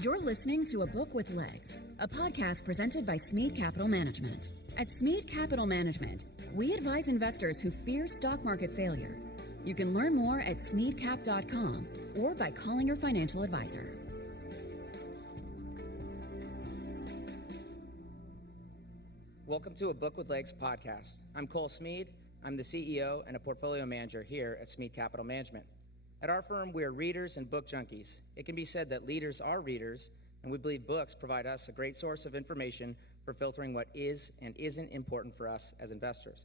You're listening to A Book with Legs, a podcast presented by Smead Capital Management. At Smead Capital Management, we advise investors who fear stock market failure. You can learn more at smeadcap.com or by calling your financial advisor. Welcome to A Book with Legs podcast. I'm Cole Smead. I'm the CEO and a portfolio manager here at Smead Capital Management. At our firm, we are readers and book junkies. It can be said that leaders are readers, and we believe books provide us a great source of information for filtering what is and isn't important for us as investors.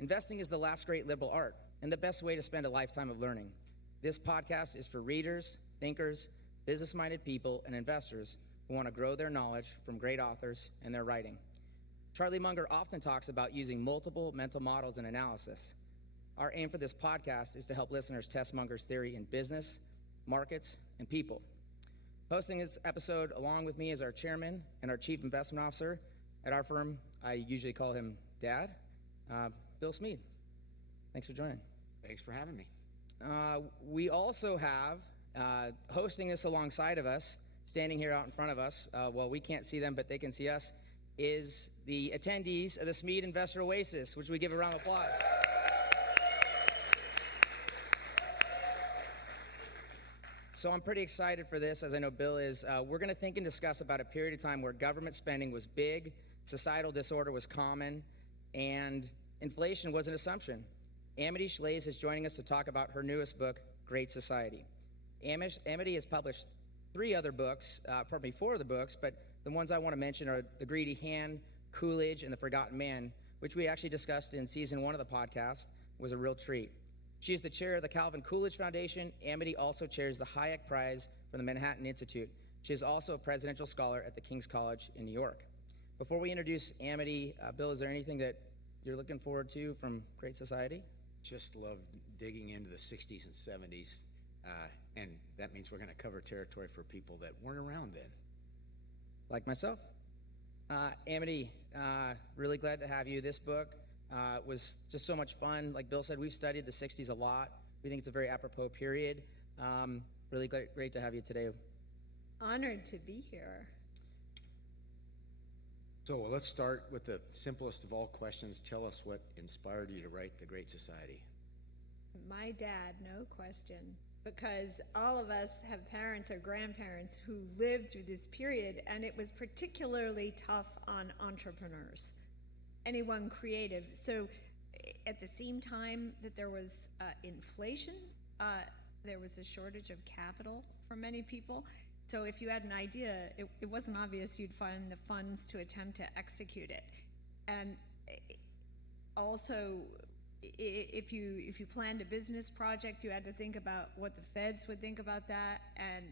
Investing is the last great liberal art and the best way to spend a lifetime of learning. This podcast is for readers, thinkers, business-minded people, and investors who want to grow their knowledge from great authors and their writing. Charlie Munger often talks about using multiple mental models in analysis. Our aim for this podcast is to help listeners test Munger's theory in business, markets, and people. Hosting this episode along with me is our chairman and our chief investment officer at our firm. I usually call him Dad, Bill Smead. Thanks for joining. Thanks for having me. We also have, hosting this alongside of us, standing here out in front of us, well, we can't see them, but they can see us, is the attendees of the Smead Investor Oasis, which we give a round of applause. So I'm pretty excited for this, as I know Bill is. We're going to think and discuss about a period of time where government spending was big, societal disorder was common, and inflation was an assumption. Amity Shlaes is joining us to talk about her newest book, Great Society. Amity has published 3 other books, probably 4 of the books, but the ones I want to mention are The Greedy Hand, Coolidge, and The Forgotten Man, which we actually discussed in season 1 of the podcast. It was a real treat. She is the chair of the Calvin Coolidge Foundation. Amity also chairs the Hayek Prize from the Manhattan Institute. She is also a presidential scholar at the King's College in New York. Before we introduce Amity, Bill, is there anything that you're looking forward to from Great Society? Just love digging into the 60s and 70s, and that means we're going to cover territory for people that weren't around then. Like myself. Amity, really glad to have you. This book was just so much fun. Like Bill said, we've studied the 60s a lot. We think it's a very apropos period. Really great to have you today. Honored to be here. So let's start with the simplest of all questions. Tell us what inspired you to write The Great Society. My dad, no question, because all of us have parents or grandparents who lived through this period, and it was particularly tough on entrepreneurs, anyone creative. So at the same time that there was inflation, there was a shortage of capital for many people. So if you had an idea, it wasn't obvious you'd find the funds to attempt to execute it. And also, if you planned a business project, you had to think about what the feds would think about that, and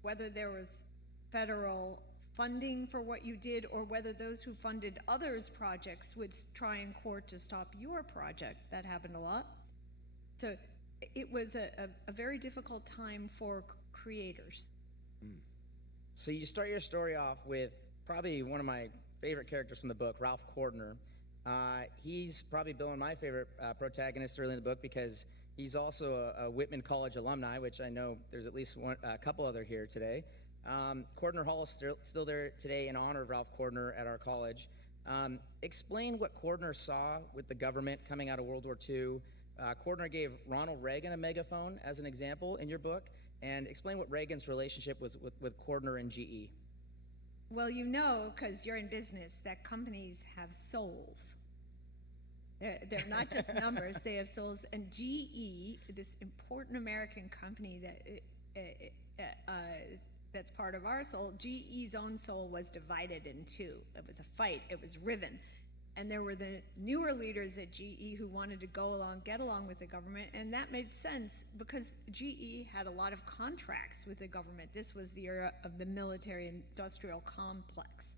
whether there was federal funding for what you did, or whether those who funded others' projects would try in court to stop your project. That happened a lot. So it was a very difficult time for creators. So you start your story off with probably one of my favorite characters from the book, Ralph Cordner. He's probably Bill and my favorite protagonist early in the book because he's also a Whitman College alumni, which I know there's at least a couple other here today. Cordner Hall is still there today in honor of Ralph Cordner at our college. Explain what Cordner saw with the government coming out of World War II. Cordner gave Ronald Reagan a megaphone as an example in your book, and explain what Reagan's relationship with Cordner and GE. Well, you know, because you're in business, that companies have souls. They're not just numbers, they have souls. And GE, this important American company that's part of our soul, GE's own soul was divided in 2. It was a fight, it was riven. And there were the newer leaders at GE who wanted to get along with the government, and that made sense because GE had a lot of contracts with the government. This was the era of the military-industrial complex.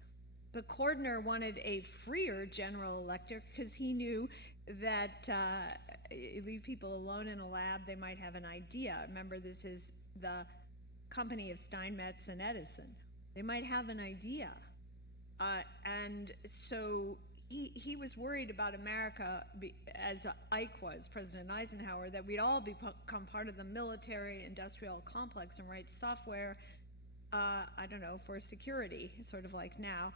But Cordner wanted a freer General Electric because he knew that you leave people alone in a lab, they might have an idea. Remember, this is the company of Steinmetz and Edison. They might have an idea. And so he was worried about America, as Ike was, President Eisenhower, that we'd all become part of the military-industrial complex and write software I don't know, for security, sort of like now.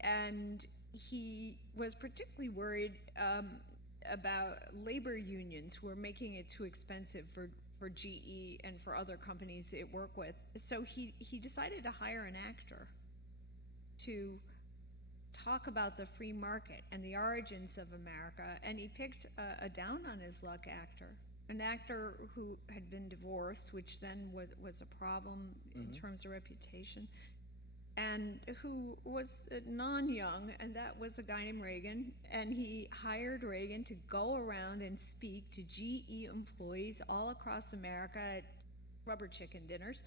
And he was particularly worried about labor unions who were making it too expensive for GE and for other companies it worked with. So he decided to hire an actor to talk about the free market and the origins of America, and he picked a down-on-his-luck actor, an actor who had been divorced, which then was a problem in terms of reputation, and who was non-young, and that was a guy named Reagan, and he hired Reagan to go around and speak to GE employees all across America at rubber chicken dinners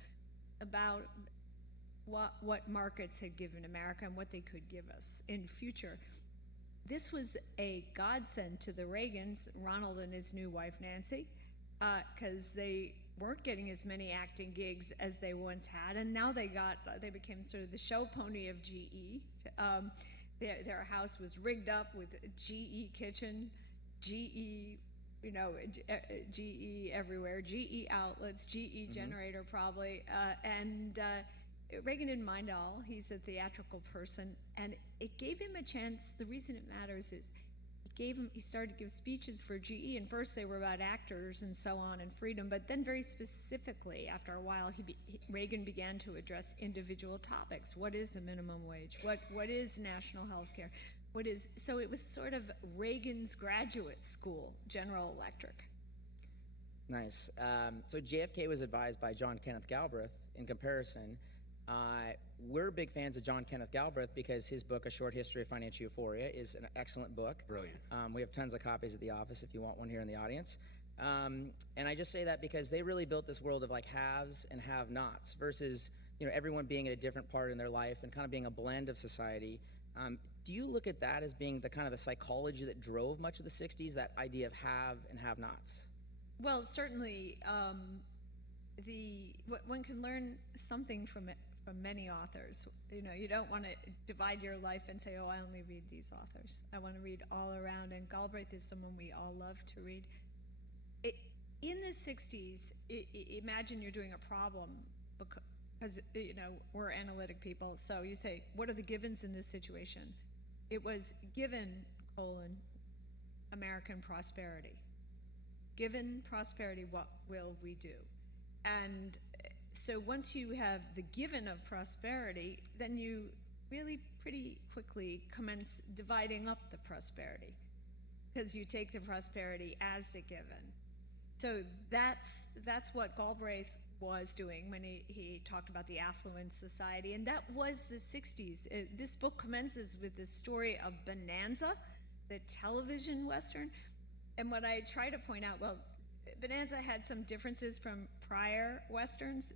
about what markets had given America and what they could give us in future. This was a godsend to the Reagans, Ronald and his new wife Nancy, because they weren't getting as many acting gigs as they once had, and now they became sort of the show pony of GE. Their house was rigged up with GE kitchen, GE, GE everywhere, GE outlets, GE generator probably, and Reagan didn't mind at all. He's a theatrical person, and it gave him a chance. The reason it matters is he started to give speeches for GE, and first they were about actors and so on and freedom, but then very specifically, after a while, Reagan began to address individual topics. What is a minimum wage? What is national health care? So it was sort of Reagan's graduate school, General Electric. Nice. So JFK was advised by John Kenneth Galbraith. In comparison, we're big fans of John Kenneth Galbraith because his book, A Short History of Financial Euphoria, is an excellent book. Brilliant. We have tons of copies at the office if you want one here in the audience. And I just say that because they really built this world of like haves and have-nots versus everyone being at a different part in their life and kind of being a blend of society. Do you look at that as being the kind of the psychology that drove much of the 60s, that idea of have and have-nots? Well, certainly one can learn something from it. From many authors. You don't want to divide your life and say, oh, I only read these authors. I want to read all around, and Galbraith is someone we all love to read. In the 60s, imagine you're doing a problem because, we're analytic people. So you say, what are the givens in this situation? It was given, American prosperity. Given prosperity, what will we do? And so once you have the given of prosperity, then you really pretty quickly commence dividing up the prosperity because you take the prosperity as a given. So that's what Galbraith was doing when he talked about the affluent society, and that was the 60s. This book commences with the story of Bonanza, the television Western, and what I try to point out, well, Bonanza had some differences from prior Westerns.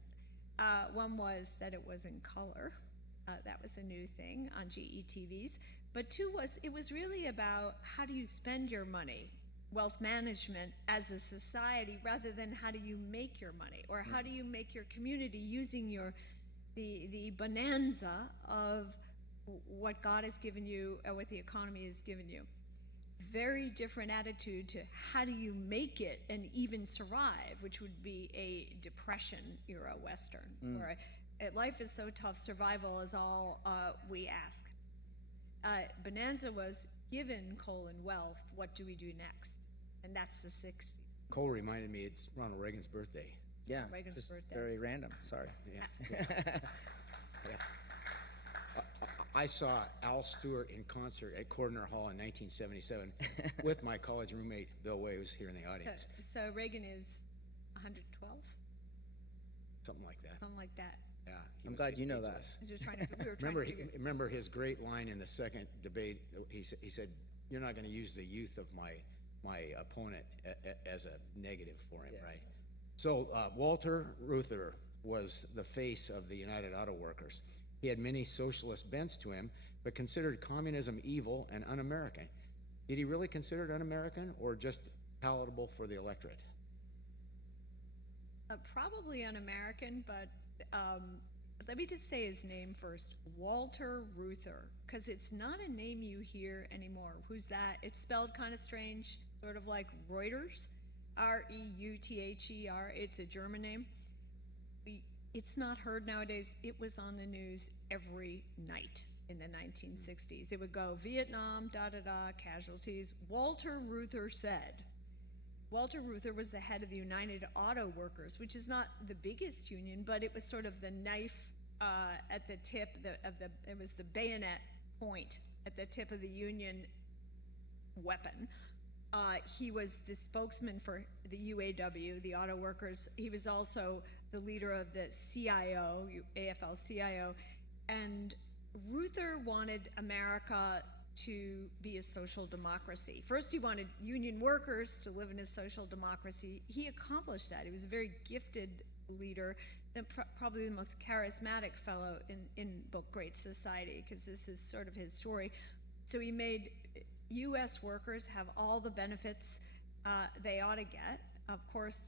One was that it was in color. That was a new thing on GE TVs. But two was, it was really about how do you spend your money, wealth management as a society, rather than how do you make your money, or how do you make your community using the bonanza of what God has given you or what the economy has given you. Very different attitude to how do you make it and even survive, which would be a Depression era Western, where life is so tough, survival is all we ask. Bonanza was given wealth, what do we do next? And that's the 60s. Cole reminded me it's Ronald Reagan's birthday. Yeah, Reagan's just birthday. very random, sorry. Yeah. I saw Al Stewart in concert at Cordner Hall in 1977 with my college roommate, Bill Way, who's here in the audience. So Reagan is 112? Something like that. Something like that. Yeah. I'm glad you know that. We were trying to figure. Remember his great line in the second debate? He said, "You're not going to use the youth of my opponent as a negative for him, right?" So Walter Reuther was the face of the United Auto Workers. He had many socialist bents to him, but considered communism evil and un-American. Did he really consider it un-American or just palatable for the electorate? Probably un-American, but let me just say his name first, Walter Reuther, because it's not a name you hear anymore. Who's that? It's spelled kind of strange, sort of like Reuters, Reuther. It's a German name. It's not heard nowadays. It was on the news every night in the 1960s. It would go Vietnam, da-da-da, casualties. Walter Reuther said. Walter Reuther was the head of the United Auto Workers, which is not the biggest union, but it was sort of the knife at the tip it was the bayonet point at the tip of the union weapon. He was the spokesman for the UAW, the auto workers. He was also the leader of the CIO, AFL-CIO, and Reuther wanted America to be a social democracy. First, he wanted union workers to live in a social democracy. He accomplished that. He was a very gifted leader, probably the most charismatic fellow in book Great Society, because this is sort of his story. So he made U.S. workers have all the benefits they ought to get, of course,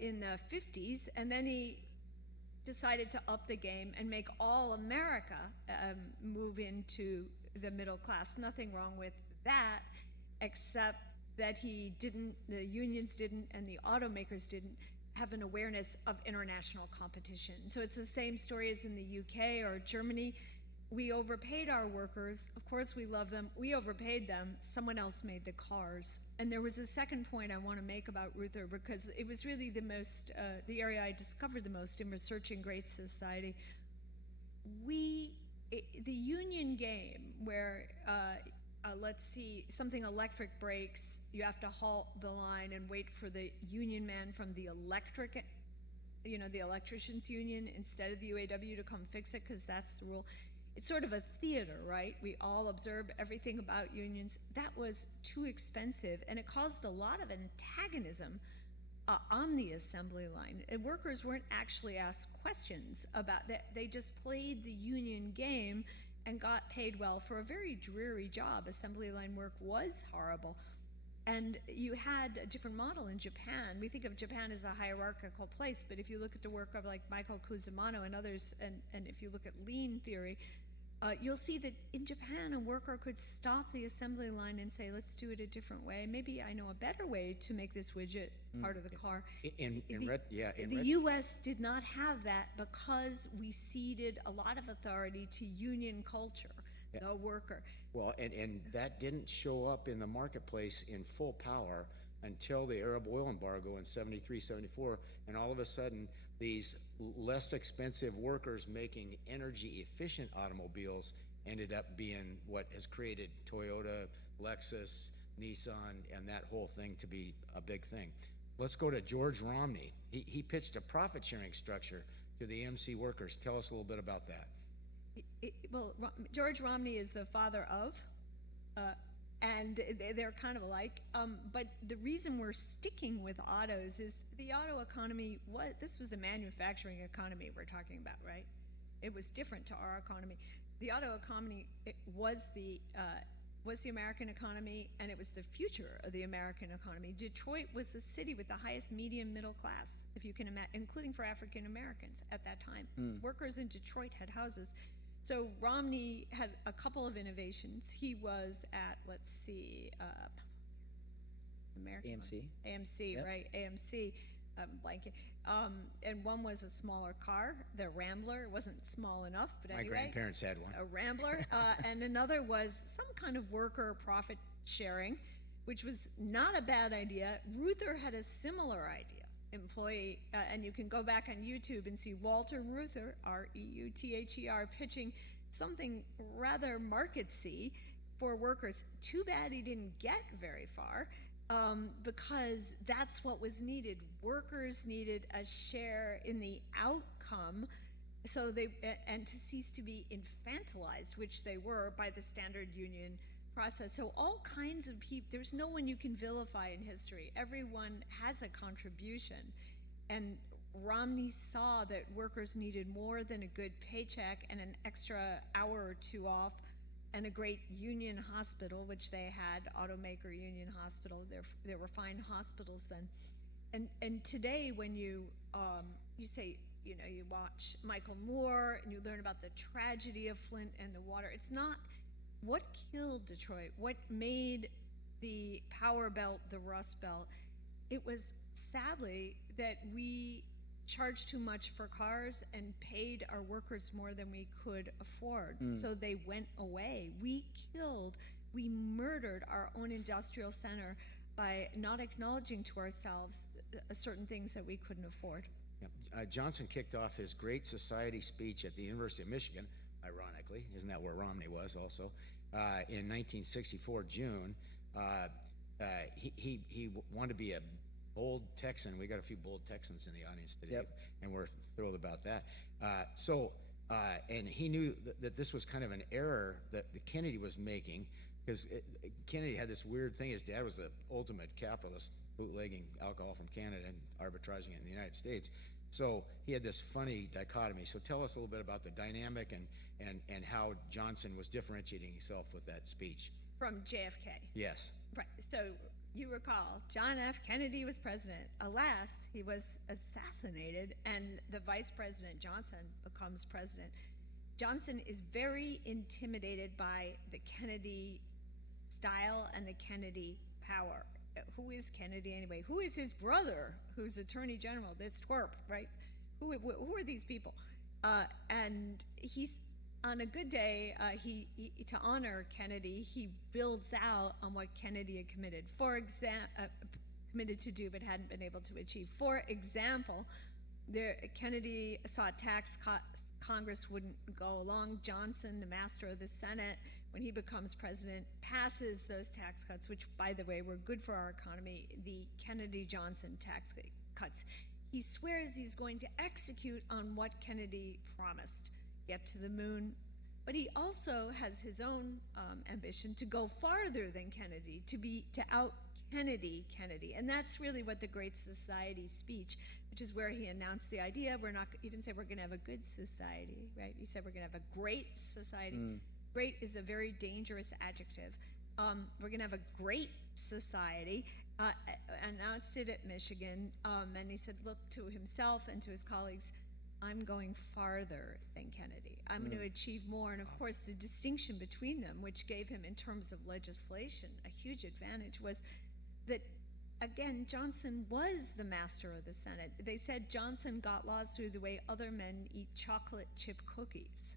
in the 50s, and then he decided to up the game and make all America move into the middle class. Nothing wrong with that, except that the unions didn't, and the automakers didn't have an awareness of international competition. So it's the same story as in the UK or Germany. We overpaid our workers. Of course, we love them. We overpaid them. Someone else made the cars. And there was a second point I want to make about Reuther, because it was really the area I discovered the most in researching Great Society. The union game where, let's see, something electric breaks, you have to halt the line and wait for the union man from the the electricians union instead of the UAW to come fix it, because that's the rule. It's sort of a theater, right? We all observe everything about unions. That was too expensive, and it caused a lot of antagonism on the assembly line. And workers weren't actually asked questions about that. They just played the union game and got paid well for a very dreary job. Assembly line work was horrible. And you had a different model in Japan. We think of Japan as a hierarchical place, but if you look at the work of like Michael Kusamano and others, and if you look at lean theory, you'll see that in Japan, a worker could stop the assembly line and say, let's do it a different way. Maybe I know a better way to make this widget part of the car. The U.S. did not have that because we ceded a lot of authority to union culture, the worker. Well, and that didn't show up in the marketplace in full power until the Arab oil embargo in 73, 74, and all of a sudden, these less expensive workers making energy efficient automobiles ended up being what has created Toyota, Lexus, Nissan, and that whole thing to be a big thing. Let's go to George Romney. He pitched a profit sharing structure to the MC workers. Tell us a little bit about that. George Romney is the father of, and they're kind of alike. But the reason we're sticking with autos is the auto economy, this was a manufacturing economy we're talking about, right? It was different to our economy. The auto economy was the American economy, and it was the future of the American economy. Detroit was the city with the highest median middle class, if you can imagine, including for African Americans at that time. Workers in Detroit had houses. So Romney had a couple of innovations. He was at, let's see, AMC. AMC, yep. Right, AMC, blanket. And one was a smaller car, the Rambler. It wasn't small enough, but anyway. My grandparents had one. A Rambler. And another was some kind of worker profit sharing, which was not a bad idea. Reuther had a similar idea. Employee, and you can go back on YouTube and see Walter Reuther, R-E-U-T-H-E-R, pitching something rather market-y for workers. Too bad he didn't get very far, because that's what was needed. Workers needed a share in the outcome, and to cease to be infantilized, which they were by the standard union process. So all kinds of people, there's no one you can vilify in history. Everyone has a contribution. And Romney saw that workers needed more than a good paycheck and an extra hour or two off and a great union hospital, which they had, automaker union hospital. There were fine hospitals then. And today when you say, you watch Michael Moore and you learn about the tragedy of Flint and the water, it's not what killed Detroit, what made the power belt the Rust Belt. It was sadly that we charged too much for cars and paid our workers more than we could afford. So they went away. We murdered our own industrial center by not acknowledging to ourselves certain things that we couldn't afford. Yep. Johnson kicked off his Great Society speech at the University of Michigan, ironically. Isn't that where Romney was also? In 1964, June. He wanted to be a bold Texan. We got a few bold Texans in the audience today, Yep. and we're thrilled about that. And he knew that this was kind of an error that Kennedy was making, because Kennedy had this weird thing. His dad was the ultimate capitalist, bootlegging alcohol from Canada and arbitraging it in the United States. So he had this funny dichotomy. So tell us a little bit about the dynamic and how Johnson was differentiating himself with that speech. From JFK. Yes. Right. So you recall, John F. Kennedy was president. Alas, he was assassinated, and the vice president, Johnson, becomes president. Johnson is very intimidated by the Kennedy style and the Kennedy power. Who is Kennedy anyway? Who is his brother, who's Attorney General? This twerp, right? Who are these people? And he's, on a good day, he to honor Kennedy, he builds out on what Kennedy had committed to do but hadn't been able to achieve. For example, Kennedy saw tax cuts. Congress wouldn't go along. Johnson, the master of the Senate, when he becomes president, passes those tax cuts, which, by the way, were good for our economy, the Kennedy-Johnson tax cuts. He swears he's going to execute on what Kennedy promised, get to the moon. But he also has his own ambition to go farther than Kennedy, to out-Kennedy Kennedy. And that's really what the Great Society speech, which is where he announced the idea. He didn't say we're going to have a good society, right? He said we're going to have a great society. Great is a very dangerous adjective. We're going to have a great society. Announced it at Michigan, and he said, look, to himself and to his colleagues, I'm going farther than Kennedy. I'm going to achieve more. And of course, the distinction between them, which gave him, in terms of legislation, a huge advantage, was that, again, Johnson was the master of the Senate. They said Johnson got laws through the way other men eat chocolate chip cookies.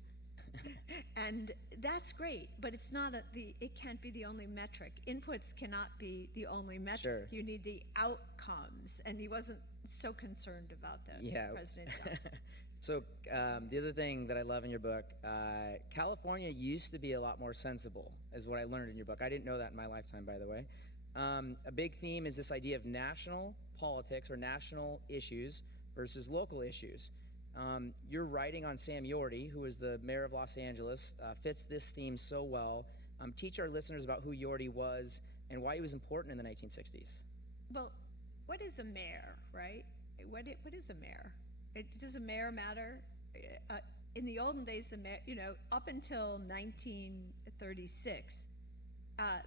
And that's great, but it's not it can't be the only metric. Inputs cannot be the only metric. Sure. You need the outcomes, and he wasn't so concerned about that, President Johnson. So the other thing that I love in your book, California used to be a lot more sensible, is what I learned in your book. I didn't know that in my lifetime, by the way. A big theme is this idea of national politics or national issues versus local issues. Your writing on Sam Yorty, who was the mayor of Los Angeles, fits this theme so well. Teach our listeners about who Yorty was and why he was important in the 1960s. Well, what is a mayor, right? What is a mayor? Does a mayor matter? In the olden days, the mayor, up until 1936,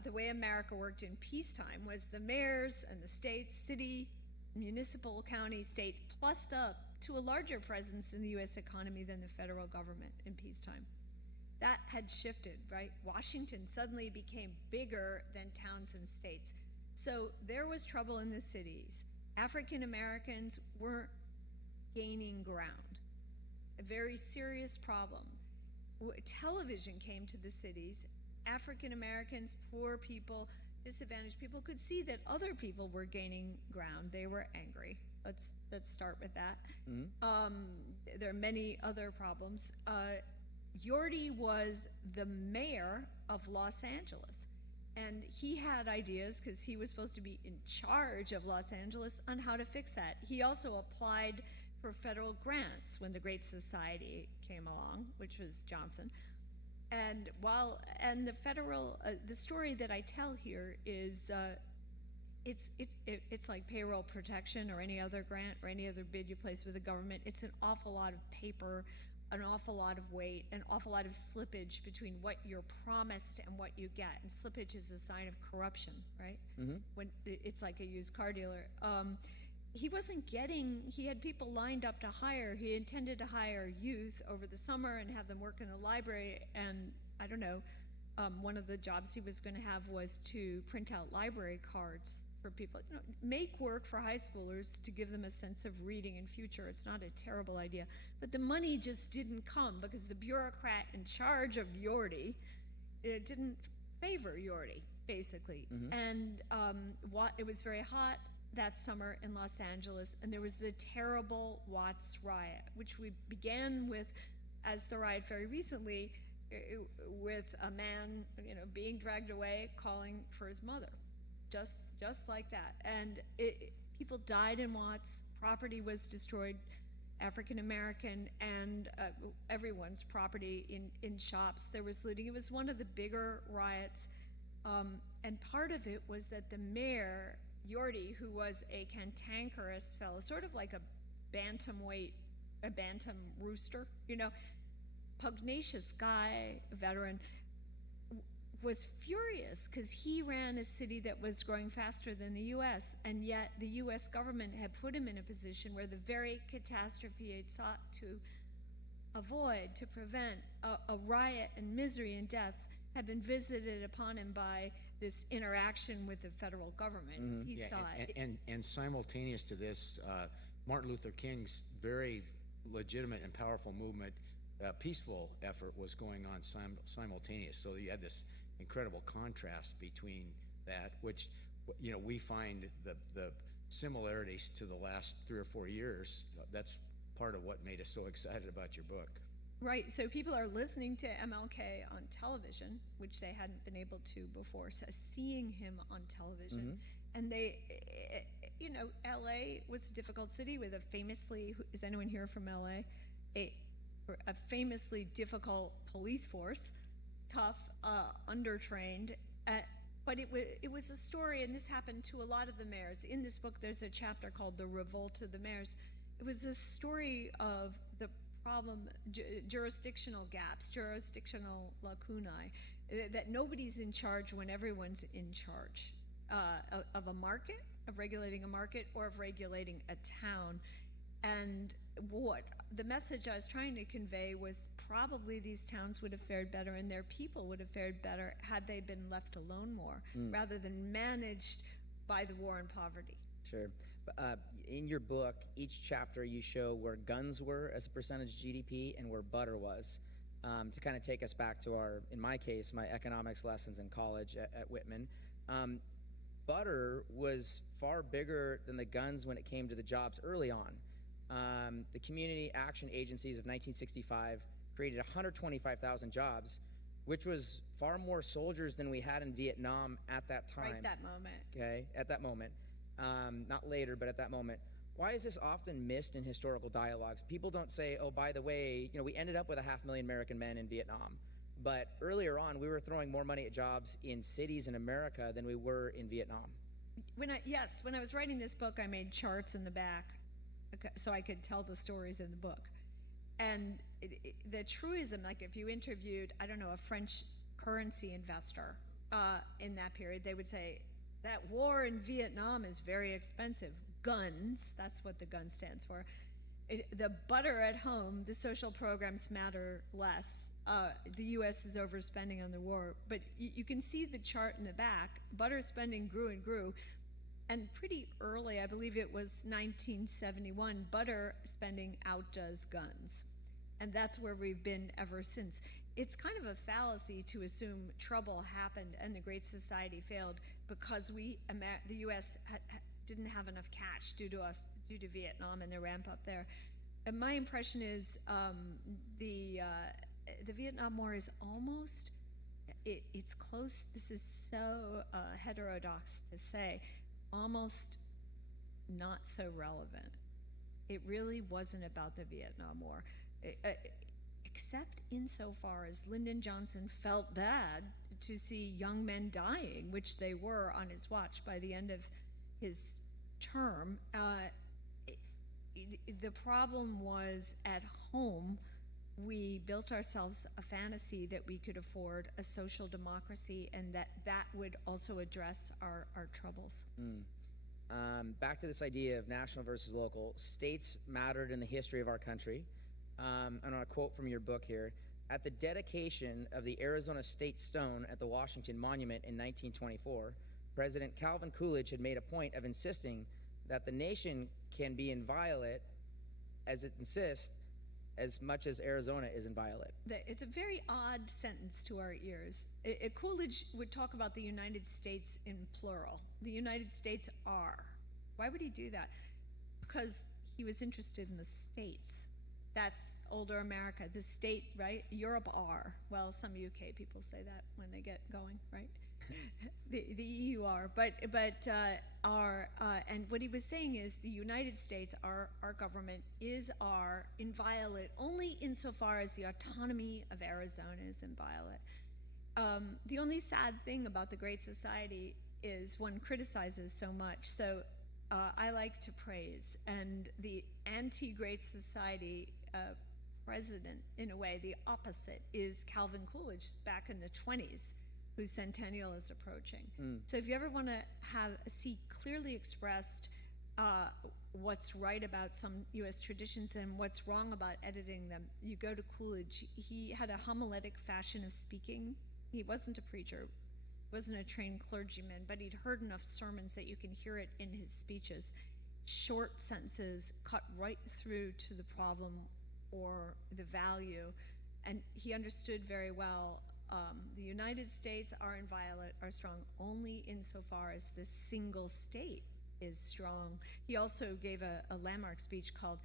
the way America worked in peacetime was the mayors and the states, city, municipal, county, state, plussed up to a larger presence in the U.S. economy than the federal government in peacetime. That had shifted, right? Washington suddenly became bigger than towns and states. So there was trouble in the cities. African Americans weren't gaining ground. A very serious problem. Television came to the cities. African Americans, poor people, disadvantaged people could see that other people were gaining ground. They were angry. Let's start with that. There are many other problems. Yorty was the mayor of Los Angeles, and he had ideas, because he was supposed to be in charge of Los Angeles, on how to fix that. He also applied for federal grants when the Great Society came along, which was Johnson. And the federal, the story that I tell here is, it's like payroll protection or any other grant or any other bid you place with the government. It's an awful lot of paper, an awful lot of weight, an awful lot of slippage between what you're promised and what you get. And slippage is a sign of corruption, right? When it's like a used car dealer. He had people lined up to hire. He intended to hire youth over the summer and have them work in the library. And I don't know, one of the jobs he was going to have was to print out library cards for people. Make work for high schoolers to give them a sense of reading and future. It's not a terrible idea. But the money just didn't come because the bureaucrat in charge of Yorty didn't favor Yorty, basically. And it was very hot that summer in Los Angeles, and there was the terrible Watts riot, which we began with, as the riot very recently, with a man, being dragged away, calling for his mother, just like that. And people died in Watts. Property was destroyed, African American and everyone's property in shops. There was looting. It was one of the bigger riots, and part of it was that the mayor, Yorty, who was a cantankerous fellow, sort of like a bantam rooster, pugnacious guy, veteran, was furious because he ran a city that was growing faster than the U.S., and yet the U.S. government had put him in a position where the very catastrophe it sought to avoid, to prevent, a riot and misery and death, had been visited upon him by this interaction with the federal government. He saw it. And simultaneous to this, Martin Luther King's very legitimate and powerful movement, peaceful effort, was going on simultaneous. So you had this incredible contrast between that, which we find the similarities to the last 3 or 4 years. That's part of what made us so excited about your book. Right, so people are listening to MLK on television, which they hadn't been able to before, so seeing him on television. And they, LA was a difficult city with a famously, is anyone here from LA? A famously difficult police force, tough, undertrained, but it was a story, and this happened to a lot of the mayors. In this book, there's a chapter called The Revolt of the Mayors. It was a story of the problem, jurisdictional gaps, jurisdictional lacunae, that nobody's in charge when everyone's in charge of a market, of regulating a market, or of regulating a town. And what the message I was trying to convey was probably these towns would have fared better and their people would have fared better had they been left alone more, rather than managed by the war and poverty. Sure. In your book, each chapter you show where guns were as a percentage of GDP and where butter was, to kind of take us back to in my case, my economics lessons in college at Whitman. Butter was far bigger than the guns when it came to the jobs early on. The Community Action Agencies of 1965 created 125,000 jobs, which was far more soldiers than we had in Vietnam at that time. Right that moment. Okay, at that moment. Not later, but at that moment. Why is this often missed in historical dialogues? People don't say, oh, by the way, we ended up with 500,000 American men in Vietnam. But earlier on, we were throwing more money at jobs in cities in America than we were in Vietnam. When I was writing this book, I made charts in the back so I could tell the stories in the book. And the truism, like if you interviewed, a French currency investor in that period, they would say, that war in Vietnam is very expensive. Guns, that's what the gun stands for. The butter at home, the social programs matter less. The U.S. is overspending on the war. But you can see the chart in the back. Butter spending grew and grew. And pretty early, I believe it was 1971, butter spending outdoes guns. And that's where we've been ever since. It's kind of a fallacy to assume trouble happened and the Great Society failed because the U.S. didn't have enough cash due to Vietnam and the ramp up there. And my impression is the Vietnam War is almost, it's close, this is so heterodox to say, almost not so relevant. It really wasn't about the Vietnam War. Except insofar as Lyndon Johnson felt bad to see young men dying, which they were on his watch by the end of his term. The problem was at home, we built ourselves a fantasy that we could afford a social democracy and that would also address our troubles. Back to this idea of national versus local. States mattered in the history of our country. And on a quote from your book here, at the dedication of the Arizona State Stone at the Washington Monument in 1924, President Calvin Coolidge had made a point of insisting that the nation can be inviolate as it insists as much as Arizona is inviolate. It's a very odd sentence to our ears. Coolidge would talk about the United States in plural. The United States are. Why would he do that? Because he was interested in the states. That's older America. The state, right? Europe are. Well, some UK people say that when they get going, right? the EU are, but are, and what he was saying is the United States, our government, is inviolate only insofar as the autonomy of Arizona is inviolate. The only sad thing about the Great Society is one criticizes so much. So I like to praise, and the anti-Great Society president, in a way, the opposite, is Calvin Coolidge back in the 20s, whose centennial is approaching. So if you ever want to see clearly expressed what's right about some U.S. traditions and what's wrong about editing them, you go to Coolidge. He had a homiletic fashion of speaking. He wasn't a preacher, wasn't a trained clergyman, but he'd heard enough sermons that you can hear it in his speeches. Short sentences cut right through to the problem or the value, and he understood very well the United States are inviolate, are strong only insofar as the single state is strong. He also gave a landmark speech called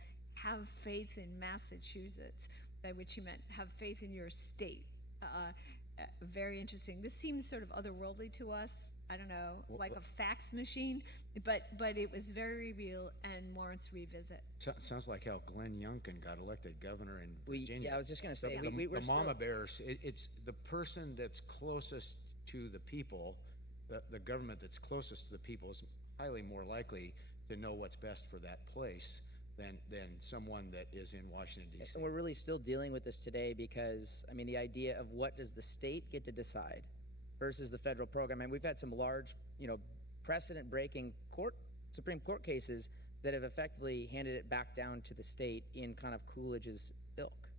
"Have Faith in Massachusetts," by which he meant have faith in your state. Very interesting. This seems sort of otherworldly to us. I don't know, like a fax machine, but it was very real and warrants revisit. Sounds like how Glenn Youngkin got elected governor in Virginia. I was just going to say, the mama bears. It's the person that's closest to the people. The government that's closest to the people is highly more likely to know what's best for that place than someone that is in Washington, D.C. And we're really still dealing with this today because, I mean, the idea of what does the state get to decide versus the federal program. And we've had some large, precedent-breaking Supreme Court cases that have effectively handed it back down to the state in kind of Coolidge's ilk.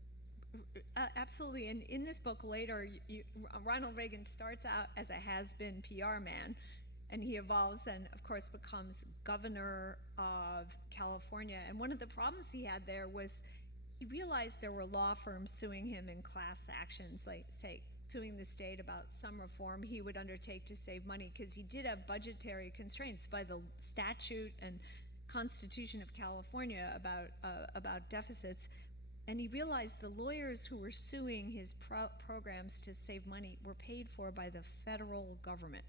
Absolutely. And in this book later, Ronald Reagan starts out as a has-been PR man, and he evolves and, of course, becomes governor of California. And one of the problems he had there was he realized there were law firms suing him in class actions, like, say, suing the state about some reform he would undertake to save money, because he did have budgetary constraints by the statute and Constitution of California about deficits. And he realized the lawyers who were suing his programs to save money were paid for by the federal government.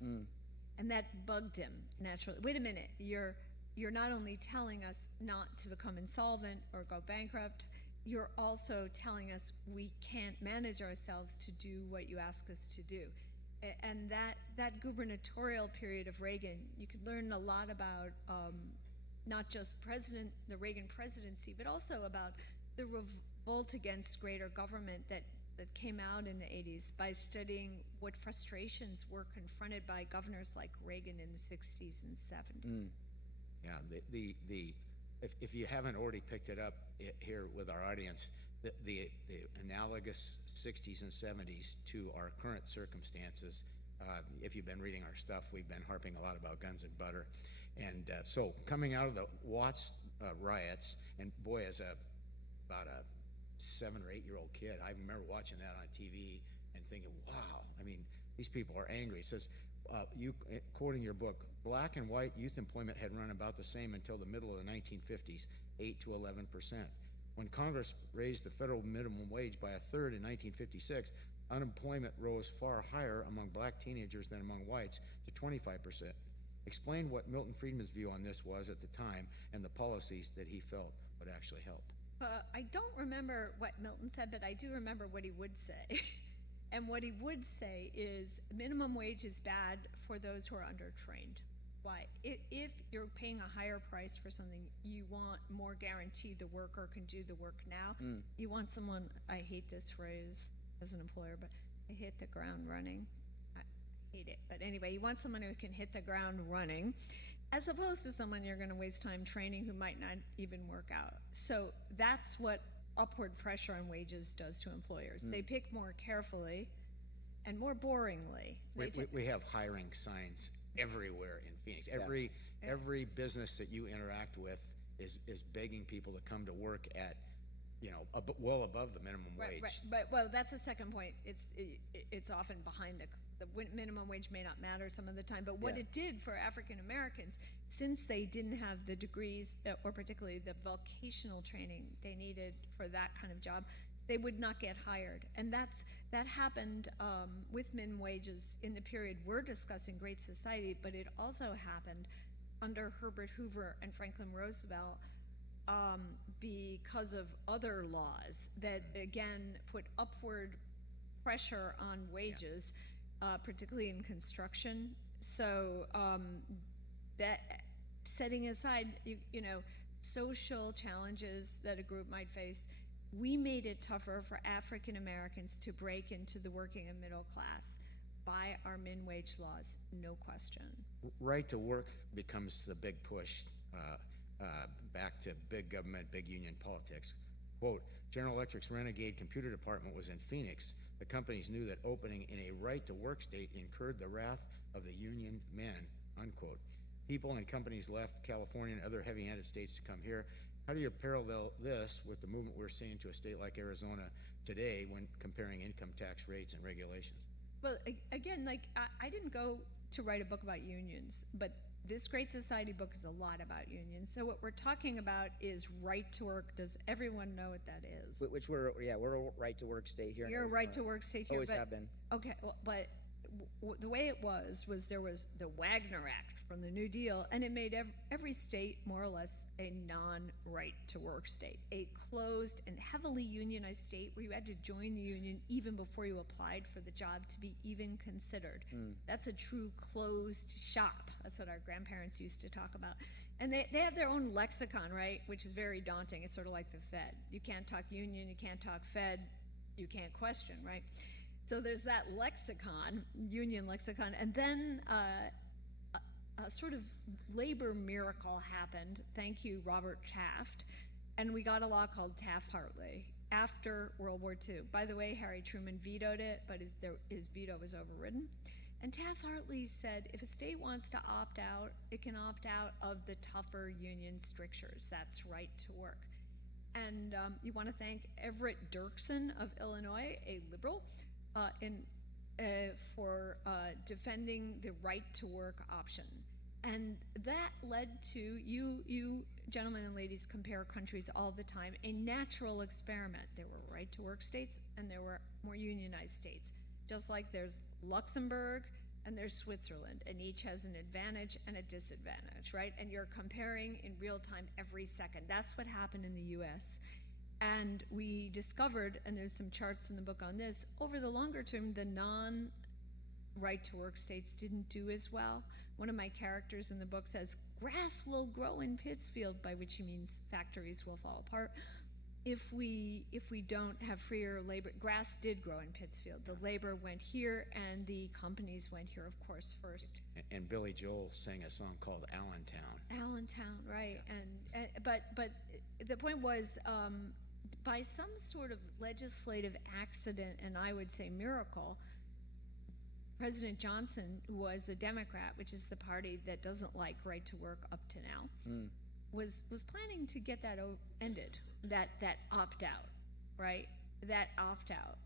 And that bugged him naturally. Wait a minute, you're not only telling us not to become insolvent or go bankrupt, you're also telling us we can't manage ourselves to do what you ask us to do. And that gubernatorial period of Reagan, you could learn a lot about not just the Reagan presidency, but also about the revolt against greater government that came out in the 80s by studying what frustrations were confronted by governors like Reagan in the 60s and 70s. Yeah, if you haven't already picked it up here with our audience, the analogous 60s and 70s to our current circumstances, if you've been reading our stuff, we've been harping a lot about guns and butter. And so coming out of the Watts riots, and boy, as about a 7 or 8 year old kid, I remember watching that on TV and thinking, wow, I mean, these people are angry. It says, quoting your book, black and white youth employment had run about the same until the middle of the 1950s, 8 to 11%. When Congress raised the federal minimum wage by a third in 1956, unemployment rose far higher among black teenagers than among whites to 25%. Explain what Milton Friedman's view on this was at the time and the policies that he felt would actually help. I don't remember what Milton said, but I do remember what he would say. And what he would say is minimum wage is bad for those who are undertrained. Why? If you're paying a higher price for something, you want more guarantee the worker can do the work now. You want someone, I hate this phrase as an employer, but I hit the ground running. I hate it. But anyway, you want someone who can hit the ground running, as opposed to someone you're going to waste time training who might not even work out. So that's what upward pressure on wages does to employers. They pick more carefully and more boringly. We have hiring signs everywhere in Phoenix. Every business that you interact with is begging people to come to work at, well above the minimum wage. Right. Well, that's a second point. It's often behind the minimum wage may not matter some of the time, but what it did for African Americans, since they didn't have the degrees or particularly the vocational training they needed for that kind of job, they would not get hired. And that happened with minimum wages in the period we're discussing, Great Society, but it also happened under Herbert Hoover and Franklin Roosevelt because of other laws that, again, put upward pressure on wages, particularly in construction. So that, setting aside, social challenges that a group might face, we made it tougher for African Americans to break into the working and middle class by our min wage laws, no question. Right to work becomes the big push back to big government, big union politics. Quote, General Electric's renegade computer department was in Phoenix. The companies knew that opening in a right-to-work state incurred the wrath of the union men, unquote. People and companies left California and other heavy-handed states to come here. How do you parallel this with the movement we're seeing to a state like Arizona today when comparing income tax rates and regulations? Well, again, I didn't go to write a book about unions, but this Great Society book is a lot about unions. So what we're talking about is right to work. Does everyone know what that is? Which we're a right to work state here. You're a right to work state here. Always have been. Okay, well, but the way it was there was the Wagner Act from the New Deal, and it made every state more or less a non-right to work state, a closed and heavily unionized state where you had to join the union even before you applied for the job to be even considered. That's a true closed shop. That's what our grandparents used to talk about. And they have their own lexicon, right, which is very daunting. It's sort of like the Fed. You can't talk union, you can't talk Fed, you can't question, right? So there's that lexicon, union lexicon, and then a sort of labor miracle happened, thank you, Robert Taft, and we got a law called Taft-Hartley after World War II. By the way, Harry Truman vetoed it, but his veto was overridden. And Taft-Hartley said if a state wants to opt out, it can opt out of the tougher union strictures. That's right to work. And you want to thank Everett Dirksen of Illinois, a liberal, for defending the right to work option. And that led to, you gentlemen and ladies compare countries all the time, a natural experiment. There were right to work states and there were more unionized states. Just like there's Luxembourg and there's Switzerland, and each has an advantage and a disadvantage, right? And you're comparing in real time every second. That's what happened in the US. And we discovered, and there's some charts in the book on this, over the longer term, the non-right to work states didn't do as well. One of my characters in the book says, grass will grow in Pittsfield, by which he means factories will fall apart. If we don't have freer labor, grass did grow in Pittsfield. The labor went here, and the companies went here, of course, first. And Billy Joel sang a song called Allentown. Allentown, right? Yeah. And but the point was, by some sort of legislative accident, and I would say miracle, President Johnson, who was a Democrat, which is the party that doesn't like right to work up to now, was planning to get that ended, that opt-out, right? That opt-out.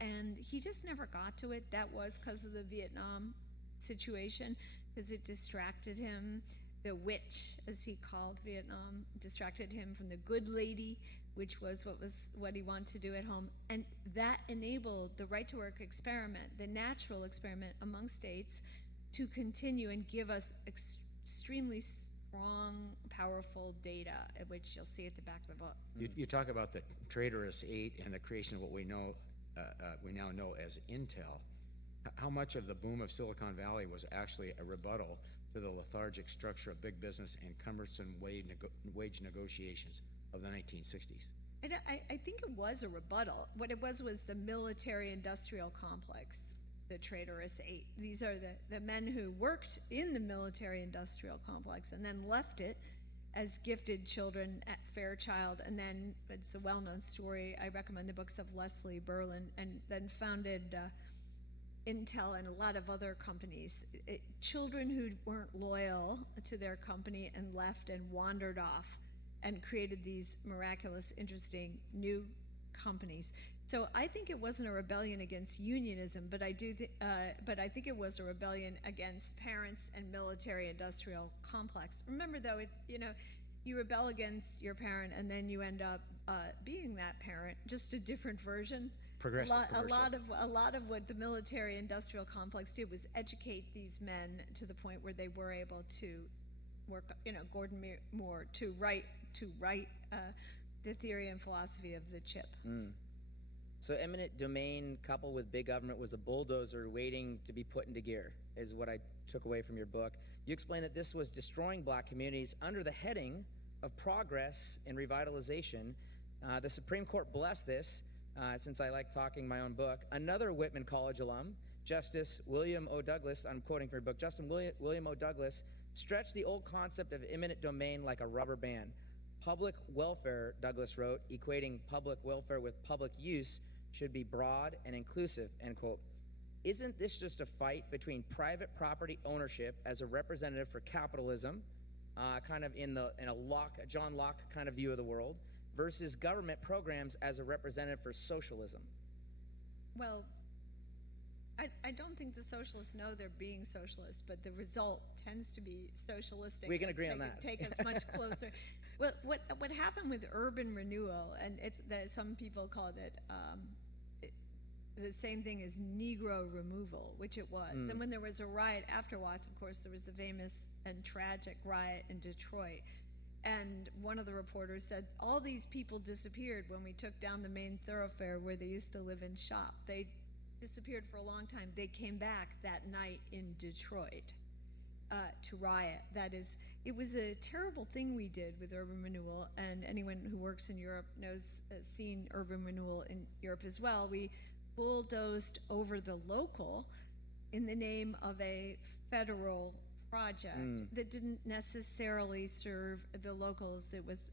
And he just never got to it. That was because of the Vietnam situation, because it distracted him. The witch, as he called Vietnam, distracted him from the good lady, which was what he wanted to do at home. And that enabled the right to work experiment, the natural experiment among states, to continue and give us extremely strong, powerful data, which you'll see at the back of the book. You talk about the Traitorous Eight and the creation of what we now know as Intel. How much of the boom of Silicon Valley was actually a rebuttal to the lethargic structure of big business and cumbersome wage negotiations of the 1960s? And I think it was a rebuttal. What it was the military-industrial complex, the Traitorous Eight. These are the men who worked in the military-industrial complex and then left it as gifted children at Fairchild, and then, it's a well-known story, I recommend the books of Leslie Berlin, and then founded Intel and a lot of other companies, children who weren't loyal to their company and left and wandered off and created these miraculous, interesting new companies. So I think it wasn't a rebellion against unionism, but I think it was a rebellion against parents and military-industrial complex. Remember, though, you rebel against your parent, and then you end up being that parent, just a different version. Progressive A lot of what the military-industrial complex did was educate these men to the point where they were able to work. Gordon Moore to write the theory and philosophy of the chip. So eminent domain coupled with big government was a bulldozer waiting to be put into gear, is what I took away from your book. You explain that this was destroying black communities under the heading of progress and revitalization. The Supreme Court blessed this, since I like talking my own book. Another Whitman College alum, Justice William O. Douglas, I'm quoting from your book, William O. Douglas stretched the old concept of eminent domain like a rubber band. Public welfare, Douglas wrote, equating public welfare with public use, should be broad and inclusive, end quote. Isn't this just a fight between private property ownership as a representative for capitalism, kind of in a John Locke kind of view of the world, versus government programs as a representative for socialism? Well, I don't think the socialists know they're being socialist, but the result tends to be socialistic. We can agree on that. Take us much closer. Well, what happened with urban renewal, and some people called it the same thing as Negro removal, which it was. And when there was a riot after Watts, of course, there was the famous and tragic riot in Detroit. And one of the reporters said, all these people disappeared when we took down the main thoroughfare where they used to live and shop. They disappeared for a long time. They came back that night in Detroit to riot. That is, it was a terrible thing we did with urban renewal, and anyone who works in Europe knows, seen urban renewal in Europe as well. We bulldozed over the local in the name of a federal project that didn't necessarily serve the locals. It was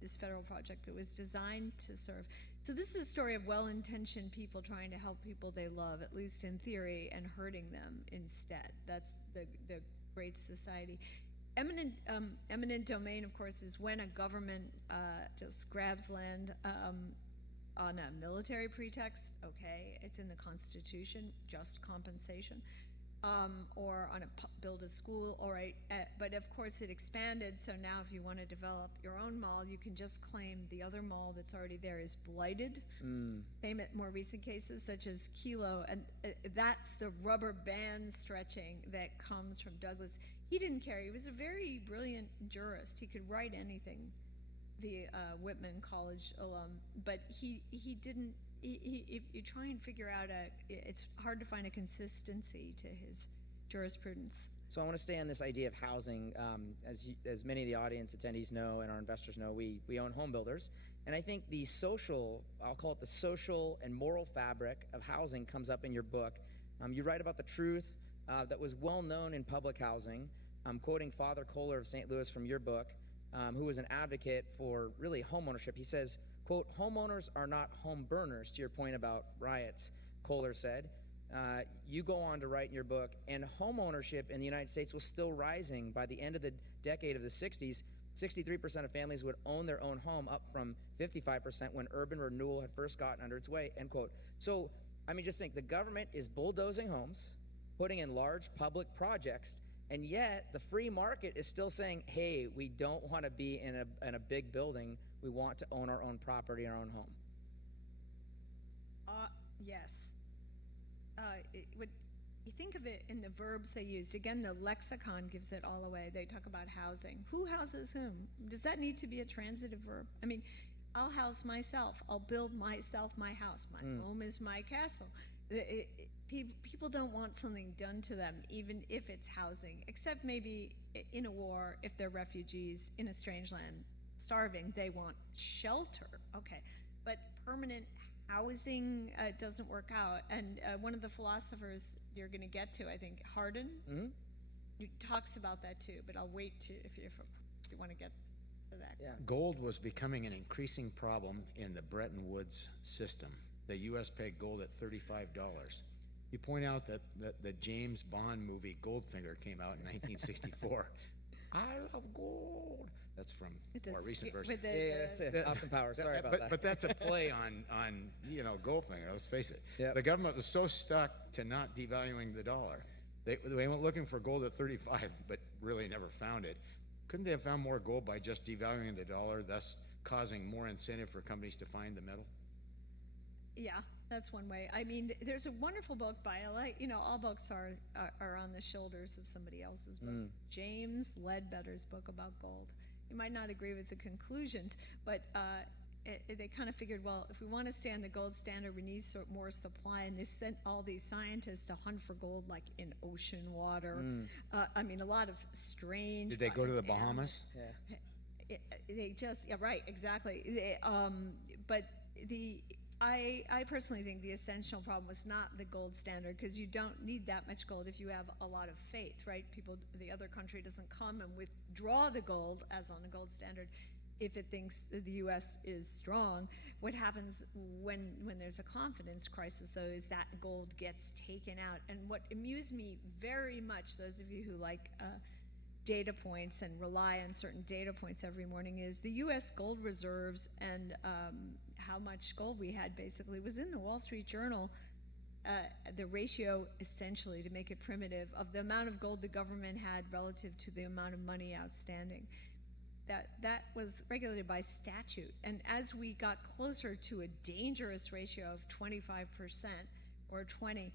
this federal project. It was designed to serve. So this is a story of well-intentioned people trying to help people they love, at least in theory, and hurting them instead. That's the Great Society. Eminent domain, of course, is when a government just grabs land on a military pretext. Okay, it's in the Constitution, just compensation. Or on build a school, all right. But of course it expanded, so now if you want to develop your own mall, you can just claim the other mall that's already there is blighted. More recent cases such as Kilo, and that's the rubber band stretching that comes from Douglas. He didn't care. He was a very brilliant jurist. He could write anything, the Whitman College alum, but he didn't. If you try and figure out it's hard to find a consistency to his jurisprudence. So I want to stay on this idea of housing. As many of the audience attendees know and our investors know, we own home builders. And I think I'll call it the social and moral fabric of housing comes up in your book. You write about the truth that was well known in public housing. I'm quoting Father Kohler of St. Louis from your book, who was an advocate for really home ownership. He says, quote, homeowners are not home burners, to your point about riots, Kohler said. You go on to write in your book, and home ownership in the United States was still rising. By the end of the decade of the 60s, 63% of families would own their own home, up from 55% when urban renewal had first gotten under its way, end quote. So, I mean, just think, the government is bulldozing homes, putting in large public projects, and yet the free market is still saying, hey, we don't want to be in a big building. We want to own our own property, our own home. Yes. You think of it in the verbs they used. Again, the lexicon gives it all away. They talk about housing. Who houses whom? Does that need to be a transitive verb? I mean, I'll house myself. I'll build myself my house. My home is my castle. People don't want something done to them, even if it's housing, except maybe in a war, if they're refugees in a strange land, starving, they want shelter. Okay, but permanent housing doesn't work out. And one of the philosophers you're going to get to, I think, Hardin, he talks about that too, but I'll wait if you want to get to that. Yeah. Gold was becoming an increasing problem in the Bretton Woods system. The U.S. pegged gold at $35. You point out that the James Bond movie Goldfinger came out in 1964. I love gold. That's from With more the recent sk- version. with the- Yeah, that's it. Austin Powers. Sorry about that. But that's a play on Goldfinger. Let's face it. Yep. The government was so stuck to not devaluing the dollar. They went looking for gold at 35, but really never found it. Couldn't they have found more gold by just devaluing the dollar, thus causing more incentive for companies to find the metal? Yeah, that's one way. I mean, there's a wonderful book by all books are on the shoulders of somebody else's book. James Ledbetter's book about gold. You might not agree with the conclusions, but they kind of figured, well, if we want to stay on the gold standard, we need more supply, and they sent all these scientists to hunt for gold, like in ocean water. I mean, a lot of strange. Did they go to the Bahamas? Yeah. They just, yeah, right, exactly. I personally think the essential problem was not the gold standard, because you don't need that much gold if you have a lot of faith, right? The other country doesn't come and withdraw the gold as on a gold standard if it thinks that the U.S. is strong. What happens when there's a confidence crisis, though, is that gold gets taken out. And what amused me very much, those of you who like data points and rely on certain data points every morning, is the U.S. gold reserves and how much gold we had basically was in the Wall Street Journal. The ratio, essentially, to make it primitive, of the amount of gold the government had relative to the amount of money outstanding. That was regulated by statute. And as we got closer to a dangerous ratio of 25% or 20%,